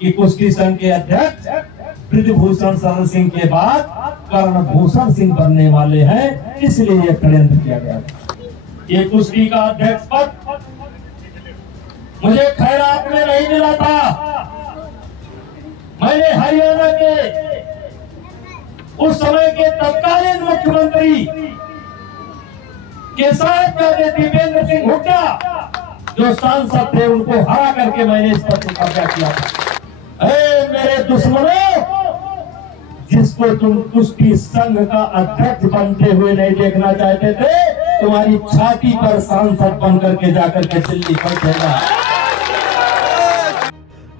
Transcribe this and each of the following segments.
कि कुश्ती संघ के अध्यक्ष ब्रजभूषण शरण सिंह के बाद कर्णभूषण सिंह बनने वाले हैं, इसलिए यह षड्यंत्र किया गया था। ये कुश्ती का अध्यक्ष पद मुझे खैरात में नहीं मिला था। मैंने हरियाणा के उस समय के तत्कालीन मुख्यमंत्री के साथ दीपेंद्र सिंह हुड्डा जो सांसद थे, उनको हरा करके मैंने इस पद पर कब्जा किया था। मेरे दुश्मनों, जिसको तुम कुश्ती संघ का अध्यक्ष बनते हुए नहीं देखना चाहते थे, तुम्हारी छाती पर सांसद बन करके जाकर के दिल्ली पहुंचेगा।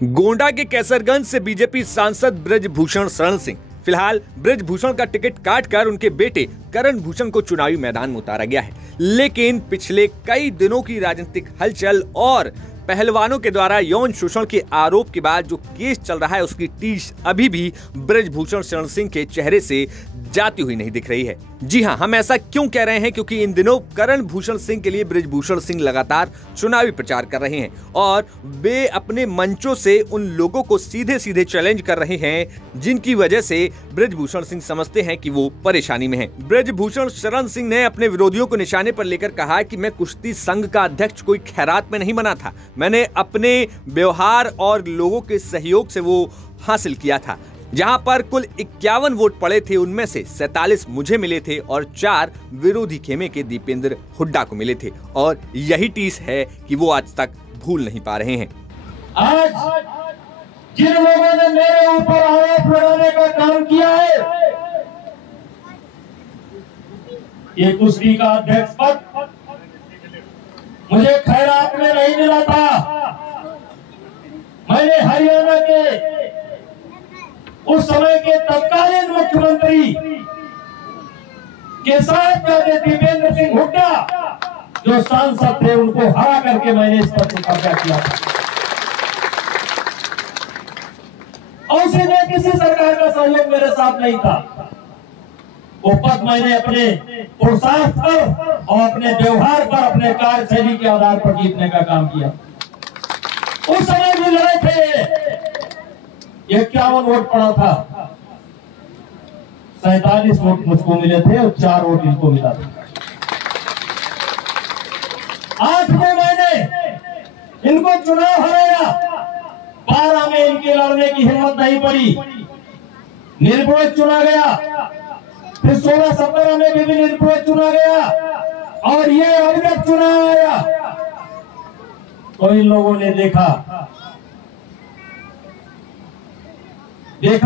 गोंडा के कैसरगंज से बीजेपी सांसद ब्रजभूषण शरण सिंह। फिलहाल ब्रजभूषण का टिकट काटकर उनके बेटे कर्णभूषण को चुनावी मैदान में उतारा गया है, लेकिन पिछले कई दिनों की राजनीतिक हलचल और पहलवानों के द्वारा यौन शोषण के आरोप के बाद जो केस चल रहा है, उसकी टीस अभी भी ब्रजभूषण शरण सिंह के चेहरे से जाती हुई नहीं दिख रही है। जी हां, हम ऐसा क्यों कह रहे हैं? क्योंकि इन दिनों कर्णभूषण सिंह के लिए ब्रजभूषण सिंह लगातार चुनावी प्रचार कर रहे हैं और वे अपने मंचों से उन लोगों को सीधे सीधे चैलेंज कर रहे हैं जिनकी वजह से ब्रजभूषण सिंह समझते हैं कि वो परेशानी में हैं। ब्रजभूषण शरण सिंह ने अपने विरोधियों को निशाने पर लेकर कहा कि मैं कुश्ती संघ का अध्यक्ष कोई खैरात में नहीं बना था, मैंने अपने व्यवहार और लोगों के सहयोग से वो हासिल किया था। जहां पर कुल 51 वोट पड़े थे, उनमें से 47 मुझे मिले थे और 4 विरोधी खेमे के दीपेंद्र हुड्डा को मिले थे, और यही टीस है कि वो आज तक भूल नहीं पा रहे हैं। आज जिन लोगों ने मेरे ऊपर आरोप लगाने का काम किया है, ये कुश्ती का अध्यक्ष पद मुझे खैरात में नहीं मिला था। मैंने हरियाणा के उस समय के तत्कालीन मुख्यमंत्री के साथ दीपेंद्र सिंह हुड्डा जो सांसद थे, उनको हरा करके मैंने इस पद पर कब्जा किया था। और सीधे किसी सरकार का सहयोग मेरे साथ नहीं था। वो पद मैंने अपने पुरुषार्थ पर और अपने व्यवहार पर, अपने कार्यशैली के आधार पर जीतने का काम किया। उस समय भी लड़े थे, 51 वोट पड़ा था, 47 वोट मुझको मिले थे और 4 वोट इनको मिला था। 8 में मैंने इनको चुनाव हराया, 12 में इनके लड़ने की हिम्मत नहीं पड़ी, निर्विरोध चुना गया। फिर 16-17 में भी निर्विरोध चुना गया और ये अविरोध चुनाव आया। तो इन लोगों ने देखा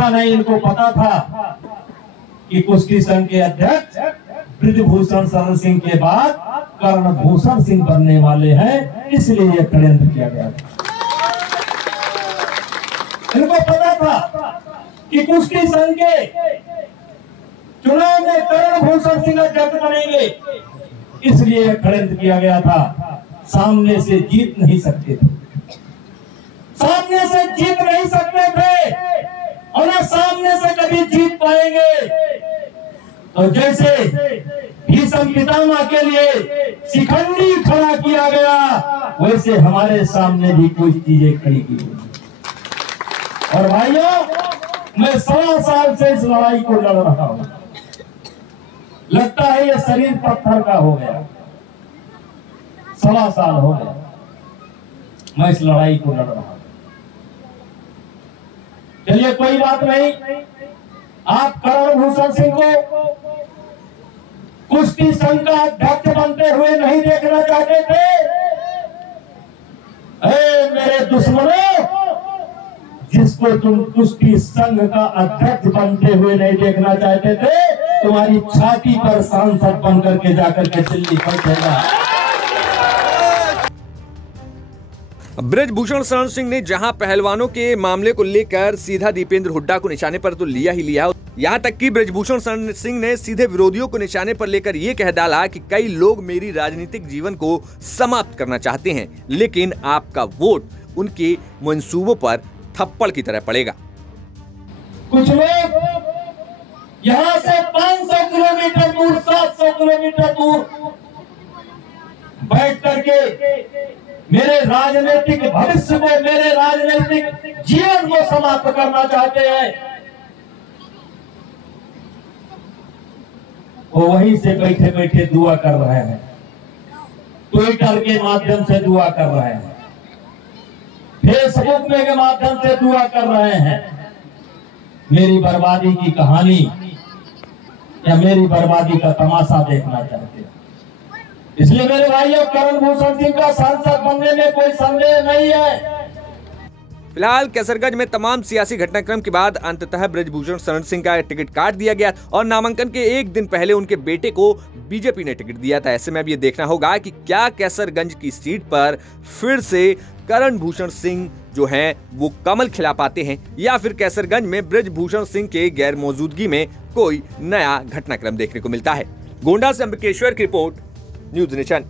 नहीं, इनको पता था कि कुश्ती संघ के अध्यक्ष ब्रजभूषण शरण सिंह के बाद कर्णभूषण सिंह बनने वाले हैं, इसलिए यह षड्यंत्र किया गया था। इनको पता था कि कुश्ती संघ के चुनाव में कर्णभूषण सिंह अध्यक्ष बनेंगे, इसलिए यह षड्यंत्र किया गया था। सामने से जीत नहीं सकते थे, सामने से जीत नहीं सकते थे और ना सामने से कभी जीत पाएंगे। तो जैसे भीष्म पितामह के लिए शिखंडी खड़ा किया गया, वैसे हमारे सामने भी कुछ चीजें खड़ी की गई। और भाइयों, मैं 16 साल से इस लड़ाई को लड़ रहा हूं। लगता है ये शरीर पत्थर का हो गया। 16 साल हो गए मैं इस लड़ाई को लड़ रहा हूं। चलिए कोई बात नहीं, आप कर्णभूषण सिंह को कुश्ती संघ का अध्यक्ष बनते हुए नहीं देखना चाहते थे। मेरे दुश्मनों, जिसको तुम कुश्ती संघ का अध्यक्ष बनते हुए नहीं देखना चाहते थे, तुम्हारी छाती पर सांसद बन करके जाकर के दिल्ली पहुंचेगा। ब्रजभूषण शरण सिंह ने जहां पहलवानों के मामले को लेकर सीधा दीपेंद्र हुड्डा को निशाने पर तो लिया ही लिया, यहां तक कि ब्रजभूषण शरण सिंह ने सीधे विरोधियों को निशाने पर लेकर यह कह डाला कि कई लोग मेरी राजनीतिक जीवन को समाप्त करना चाहते हैं, लेकिन आपका वोट उनके मंसूबों पर थप्पड़ की तरह पड़ेगा। कुछ लोग यहाँ से 500 किलोमीटर दूर, 700 किलोमीटर दूर बैठ करके मेरे राजनीतिक भविष्य को, मेरे राजनीतिक जीवन को समाप्त करना चाहते हैं, वो वहीं से बैठे बैठे दुआ कर रहे हैं, ट्विटर के माध्यम से दुआ कर रहे हैं, फेसबुक में के माध्यम से दुआ कर रहे हैं। मेरी बर्बादी की कहानी या मेरी बर्बादी का तमाशा देखना चाहते हैं। इसलिए मेरे भाइयों, करण भूषण सिंह का सांसद बनने में कोई संदेह नहीं है। फिलहाल कैसरगंज में तमाम सियासी घटनाक्रम के बाद अंततः बृजभूषण शरण सिंह का टिकट काट दिया गया और नामांकन के एक दिन पहले उनके बेटे को बीजेपी ने टिकट दिया था। ऐसे में अब ये देखना होगा कि क्या कैसरगंज की सीट पर फिर से करण भूषण सिंह जो हैं वो कमल खिला पाते हैं या फिर कैसरगंज में बृजभूषण सिंह के गैर मौजूदगी में कोई नया घटनाक्रम देखने को मिलता है। गोंडा से अंबिकेश्वर की रिपोर्ट, न्यूज़ नेशन।